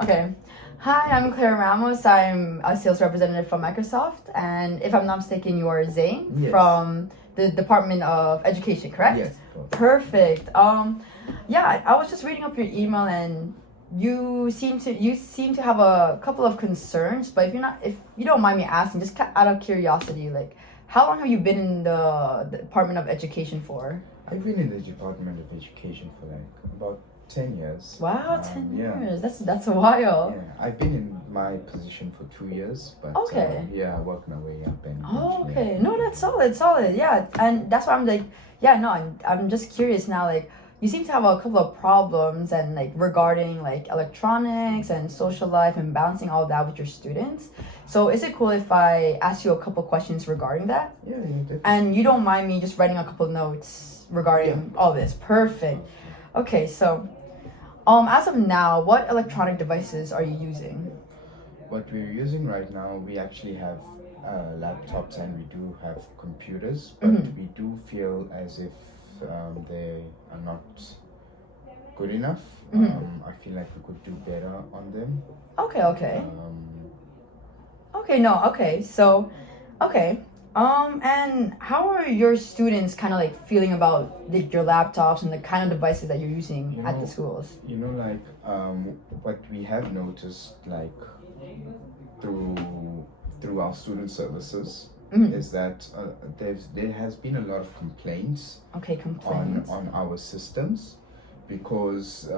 Okay. Hi, I'm Claire Ramos. I'm a sales representative from Microsoft. And if I'm not mistaken, you are Zane Yes. from the Department of Education, correct? Yes. Perfect. Yeah, I was just reading up your email and you seem to have a couple of concerns, but if you don't mind me asking, just out of curiosity, like how long have you been in the Department of Education for? I've been in the Department of Education for like about 10 years. Wow, 10 yeah. years. That's a while. Yeah, I've been in my position for 2 years, but Okay. yeah, I worked my way up and Oh, eventually- okay. No, that's solid. Yeah, and that's why I'm like, yeah, no, I'm just curious now. Like, you seem to have a couple of problems and like regarding like electronics and social life and balancing all that with your students. So, is it cool if I ask you a couple questions regarding that? Yeah, definitely. And you don't mind me just writing a couple notes regarding all this? Perfect. Okay, so, as of now, what electronic devices are you using? What we're using right now, we actually have laptops and we do have computers, but we do feel as if they are not good enough. I feel like we could do better on them. Okay. Okay, no, okay. So, okay. And how are your students kind of like feeling about like your laptops and the kind of devices that you're using at the schools? What we have noticed, like through our student services, is that there has been a lot of complaints Okay, complaints. on our systems because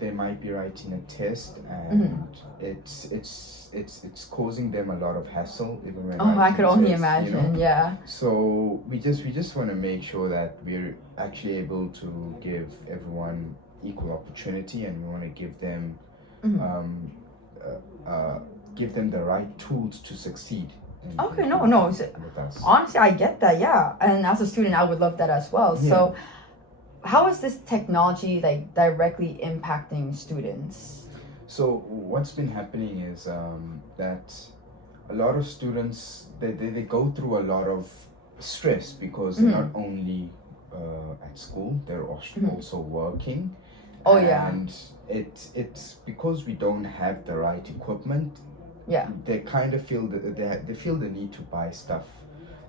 they might be writing a test and it's causing them a lot of hassle even when Oh, I writing could only tests, imagine. Yeah. So we just want to make sure that we're actually able to give everyone equal opportunity, and we want to give them the right tools to succeed. Okay, no. With us. Honestly, I get that. Yeah, and as a student, I would love that as well. Yeah. So, how is this technology like directly impacting students? So what's been happening is that a lot of students they go through a lot of stress because they're not only at school, they're also working. Oh, yeah. And it's because we don't have the right equipment. Yeah. They kind of feel that they feel the need to buy stuff.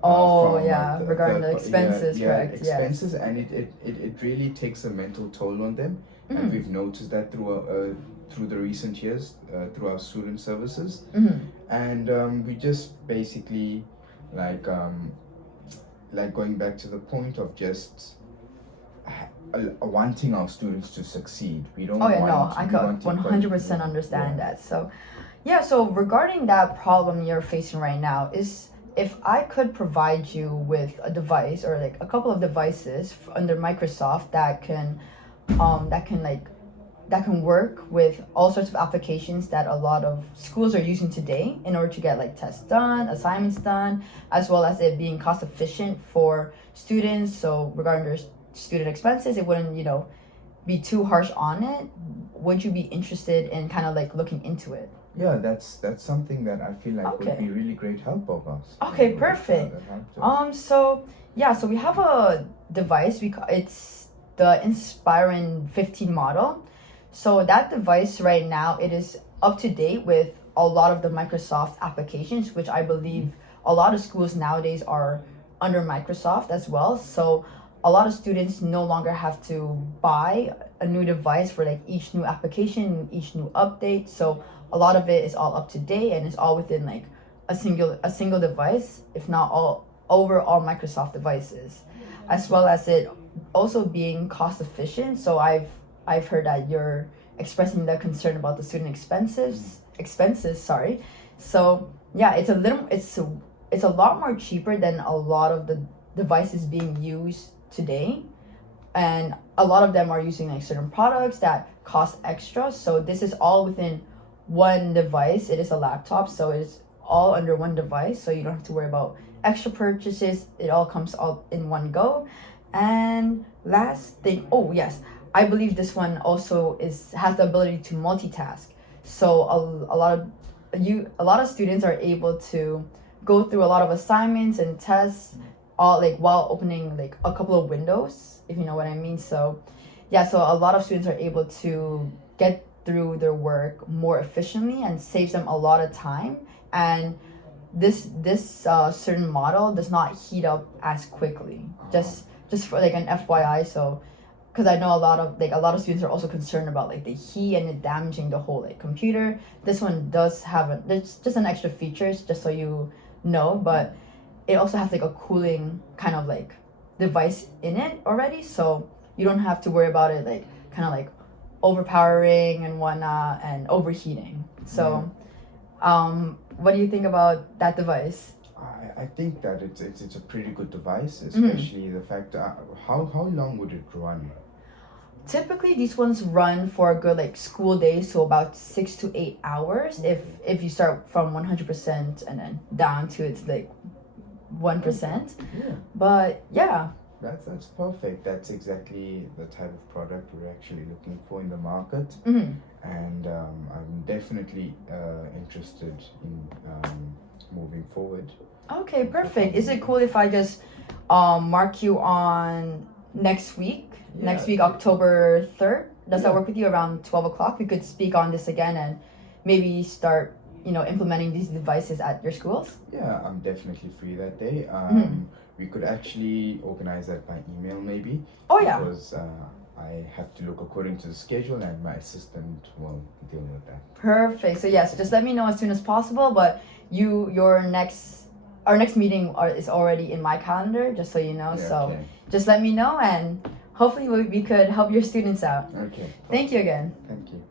Oh, from, yeah, regarding the expenses, correct? Yes. Expenses, and it really takes a mental toll on them, and we've noticed that through the recent years, through our student services, and we just basically like going back to the point of just wanting our students to succeed. We don't. Oh yeah, no, want, I we could want it, 100% understand that. So, yeah. So regarding that problem you're facing right now, is if I could provide you with a device or like a couple of devices under Microsoft that can work with all sorts of applications that a lot of schools are using today in order to get like tests done, assignments done, as well as it being cost efficient for students. So regarding their student expenses, it wouldn't, be too harsh on it. Would you be interested in kind of like looking into it? Yeah, that's something that I feel like would Okay. be really great help of us. Okay, perfect. So we have a device. It's the Inspiron 15 model. So that device right now, it is up to date with a lot of the Microsoft applications, which I believe a lot of schools nowadays are under Microsoft as well. So a lot of students no longer have to buy a new device for like each new application, each new update. So a lot of it is all up to date and it's all within like a single device, if not all Microsoft devices, as well as it also being cost efficient. So I've heard that you're expressing the concern about the student expenses, sorry. So yeah, it's a lot more cheaper than a lot of the devices being used today, and a lot of them are using like certain products that cost extra. So this is all within one device. It is a laptop, so it's all under one device, so you don't have to worry about extra purchases. It all comes out in one go. And last thing, oh yes, I believe this one also has the ability to multitask. So a lot of students are able to go through a lot of assignments and tests all like while opening like a couple of windows, if you know what I mean. So yeah, so a lot of students are able to get through their work more efficiently and saves them a lot of time. And this certain model does not heat up as quickly. Just for like an FYI, so because I know a lot of students are also concerned about like the heat and it damaging the whole like computer. This one does have there's just an extra features, just so you know, but it also has like a cooling kind of like device in it already, so you don't have to worry about it like kind of like overpowering and whatnot and overheating. So what do you think about that device? I think that it's a pretty good device, especially the fact that how long would it run? Typically these ones run for a good like school days, so about 6 to 8 hours if you start from 100% and then down to it's like 1%. Yeah. But yeah, that's perfect. That's exactly the type of product we're actually looking for in the market. And I'm definitely interested in moving forward. Okay, perfect. Is it cool if I just mark you on next week? Yeah. Next week, October 3rd? Does that work with you? Around 12 o'clock? We could speak on this again and maybe start, implementing these devices at your schools? Yeah, I'm definitely free that day. We could actually organize that by email maybe. Oh, yeah. Because I have to look according to the schedule and my assistant will deal with that. Perfect. So yes, just let me know as soon as possible, but our next meeting is already in my calendar, just so you know. Yeah, so okay. Just let me know and hopefully we could help your students out. Okay. Thank you again. Thank you.